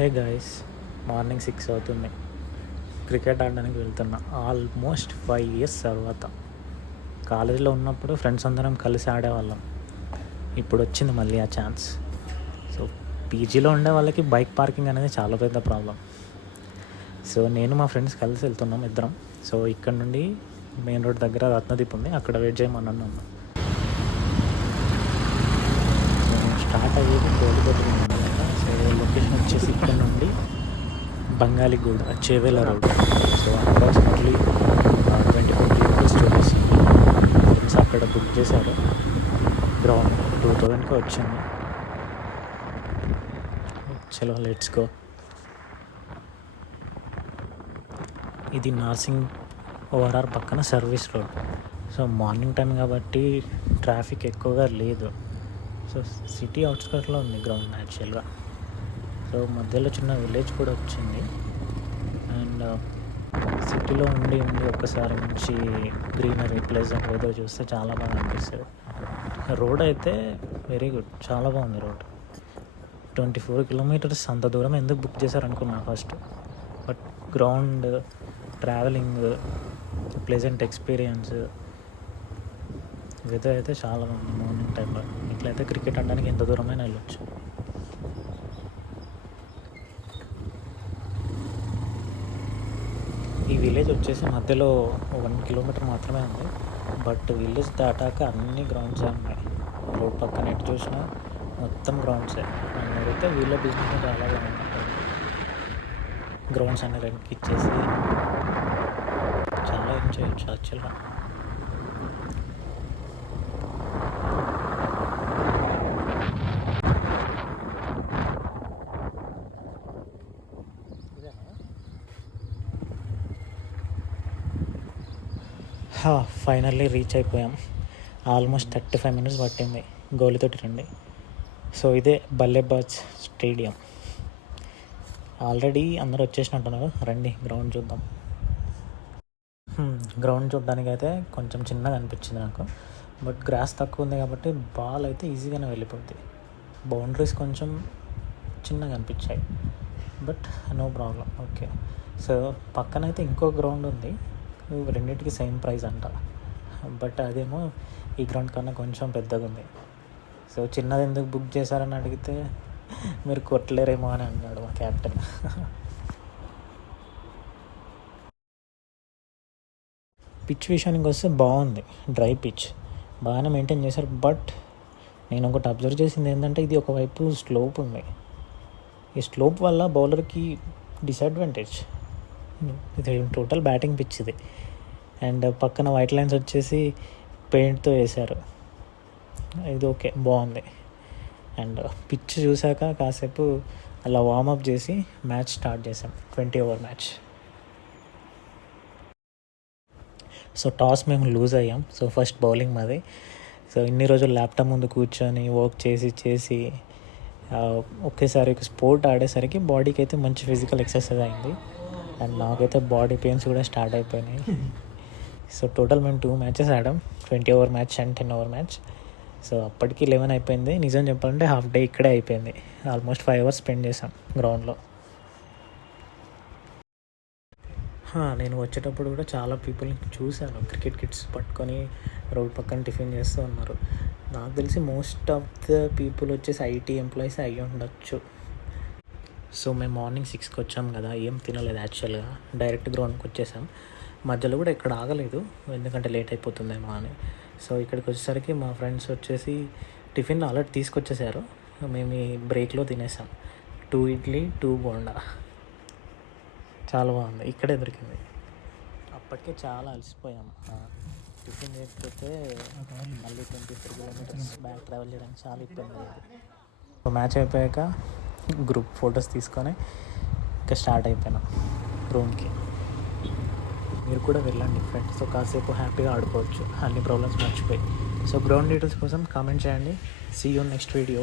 Hey guys, morning 6 అవుతుంది. Cricket ఆడడానికి వెళ్తున్నా ఆల్మోస్ట్ 5 years తర్వాత. కాలేజీలో ఉన్నప్పుడు ఫ్రెండ్స్ అందరం కలిసి ఆడేవాళ్ళం. ఇప్పుడు వచ్చింది మళ్ళీ ఆ ఛాన్స్. సో పీజీలో ఉండే వాళ్ళకి బైక్ పార్కింగ్ అనేది చాలా పెద్ద ప్రాబ్లం. సో నేను మా ఫ్రెండ్స్ కలిసి వెళ్తున్నాం ఇద్దరం. సో ఇక్కడ నుండి మెయిన్ రోడ్ దగ్గర రత్నదీప్ ఉంది, అక్కడ వెయిట్ చేయమని అన్నాను. స్టార్ట్ అయ్యేది కోలికోట. సో లొకేషన్ వచ్చేసి ఇక్కడ నుండి Bangaliguda Chevella road. So approximately 24 kilometres చూపిస్తుంది. ఫ్రెండ్స్ అక్కడ బుక్ చేశారు. గ్రౌండ్ 2000కి వచ్చింది. చలో లెట్స్ గో. ఇది నార్సింగ్ ఓఆర్ఆర్ పక్కన service road. So morning time కాబట్టి ట్రాఫిక్ ఎక్కువగా లేదు. సో సిటీ అవుట్స్కట్లో ఉంది గ్రౌండ్ యాక్చువల్గా. సో మధ్యలో చిన్న విలేజ్ కూడా వచ్చింది. అండ్ సిటీలో ఉండి ఒక్కసారి మంచి గ్రీనరీ ప్లెజెంట్ వెదర్ చూస్తే చాలా బాగా అనిపిస్తుంది. రోడ్ అయితే వెరీ గుడ్, చాలా బాగుంది రోడ్. 24 కిలోమీటర్స్ అంత దూరం ఎందుకు బుక్ చేశారనుకున్నా first. But ground, travelling, pleasant experience, weather అయితే చాలా బాగుంది మార్నింగ్ టైంలో. ఇట్లయితే క్రికెట్ ఆడడానికి ఎంత దూరమైనా వెళ్ళొచ్చు. ఈ విలేజ్ వచ్చేసి మధ్యలో 1 కిలోమీటర్ మాత్రమే ఉంది. బట్ విలేజ్ దాటాక అన్ని గ్రౌండ్సే ఉన్నాయి. రోడ్ పక్కన ఎటు చూసినా మొత్తం గ్రౌండ్సే. అయితే వీళ్ళ బిజినెస్ చాలా బాగుంటుంది. గ్రౌండ్స్ అన్ని రెంట్కి ఇచ్చేసి చాలా ఎంజాయ్ చేయొచ్చు యాక్చువల్గా. ఫైనల్లీ రీచ్ అయిపోయాం. ఆల్మోస్ట్ 35 minutes పట్టింది గోలితోటి రండి. సో ఇదే బల్లేబాజ్ స్టేడియం. ఆల్రెడీ అందరూ వచ్చేసినట్టున్నారు. రండి గ్రౌండ్ చూద్దాం. గ్రౌండ్ చూడడానికి అయితే కొంచెం చిన్నగా అనిపించింది నాకు. బట్ గ్రాస్ తక్కువ ఉంది కాబట్టి బాల్ అయితే ఈజీగానే వెళ్ళిపోద్ది. బౌండరీస్ కొంచెం చిన్నగా అనిపించాయి, but no problem. Okay. So పక్కనైతే ఇంకో గ్రౌండ్ ఉంది. రెండింటికి సేమ్ ప్రైస్ అంట. బట్ అదేమో ఈ గ్రౌండ్ కన్నా కొంచెం పెద్దగా ఉంది. సో చిన్నది ఎందుకు బుక్ చేశారని అడిగితే మీరు కొట్టలేరేమో అని అన్నాడు మా క్యాప్టెన్. పిచ్ విషయానికి వస్తే బాగుంది, డ్రై పిచ్ బాగానే మెయింటైన్ చేశారు. బట్ నేను ఒకటి అబ్జర్వ్ చేసింది ఏంటంటే, ఇది ఒకవైపు స్లోప్ ఉంది. ఈ స్లోప్ వల్ల బౌలర్కి డిసడ్వాంటేజ్. ఇది టోటల్ బ్యాటింగ్ పిచ్ ఇది. అండ్ పక్కన వైట్ లైన్స్ వచ్చేసి పెయింట్తో వేశారు. ఇది ఓకే, బాగుంది. అండ్ పిచ్ చూశాక కాసేపు అలా వార్మప్ చేసి మ్యాచ్ స్టార్ట్ చేసాం. 20 over మ్యాచ్. సో టాస్ మేము లూజ్ అయ్యాం. సో ఫస్ట్ బౌలింగ్ మాది. సో ఇన్ని రోజులు ల్యాప్టాప్ ముందు కూర్చొని వర్క్ చేసి ఒకేసారి స్పోర్ట్ ఆడేసరికి బాడీకి అయితే మంచి ఫిజికల్ ఎక్సర్సైజ్ అయింది. అండ్ నాకైతే బాడీ పెయిన్స్ కూడా స్టార్ట్ అయిపోయినాయి. సో టోటల్ మేము 2 matches ఆడాం, 20 over match and 10 over match. So అప్పటికి 11 అయిపోయింది. నిజం చెప్పాలంటే హాఫ్ డే ఇక్కడే అయిపోయింది. ఆల్మోస్ట్ 5 hours స్పెండ్ చేసాం గ్రౌండ్లో. నేను వచ్చేటప్పుడు కూడా చాలా పీపుల్ని చూశాను, క్రికెట్ కిట్స్ పట్టుకొని రోడ్ పక్కన టిఫిన్ చేస్తూ ఉన్నారు. నాకు తెలిసి మోస్ట్ ఆఫ్ ద పీపుల్ వచ్చేసి ఐటీ ఎంప్లాయీస్ అయ్యి ఉండొచ్చు. సో మేము మార్నింగ్ 6కి వచ్చాం కదా, ఏం తినలేదు యాక్చువల్గా. డైరెక్ట్ గ్రౌండ్కి వచ్చేసాం. మధ్యలో కూడా ఇక్కడ ఆగలేదు, ఎందుకంటే లేట్ అయిపోతుందేమో అని. సో ఇక్కడికి వచ్చేసరికి మా ఫ్రెండ్స్ వచ్చేసి టిఫిన్ ఆల్రెడీ తీసుకొచ్చేసారు. మేము ఈ బ్రేక్లో తినేసాం. 2 ఇడ్లీ 2 బోండా. చాలా బాగుంది, ఇక్కడే దొరికింది. అప్పటికే చాలా అలసిపోయాం. టిఫిన్ చేయకపోతే మళ్ళీ 24 kilometers బ్యాక్ ట్రావెల్ చేయడానికి చాలా ఇబ్బంది అయ్యేది. మ్యాచ్ అయిపోయాక గ్రూప్ ఫొటోస్ తీసుకొని ఇంకా స్టార్ట్ అయిపోయినాం రూమ్కి. మీరు కూడా వెళ్ళండి ఫ్రెండ్స్తో, కాసేపు హ్యాపీగా ఆడుకోవచ్చు, అన్ని ప్రాబ్లమ్స్ మర్చిపోయి. సో గ్రౌండ్ డీటెయిల్స్ కోసం కామెంట్ చేయండి. See you next video.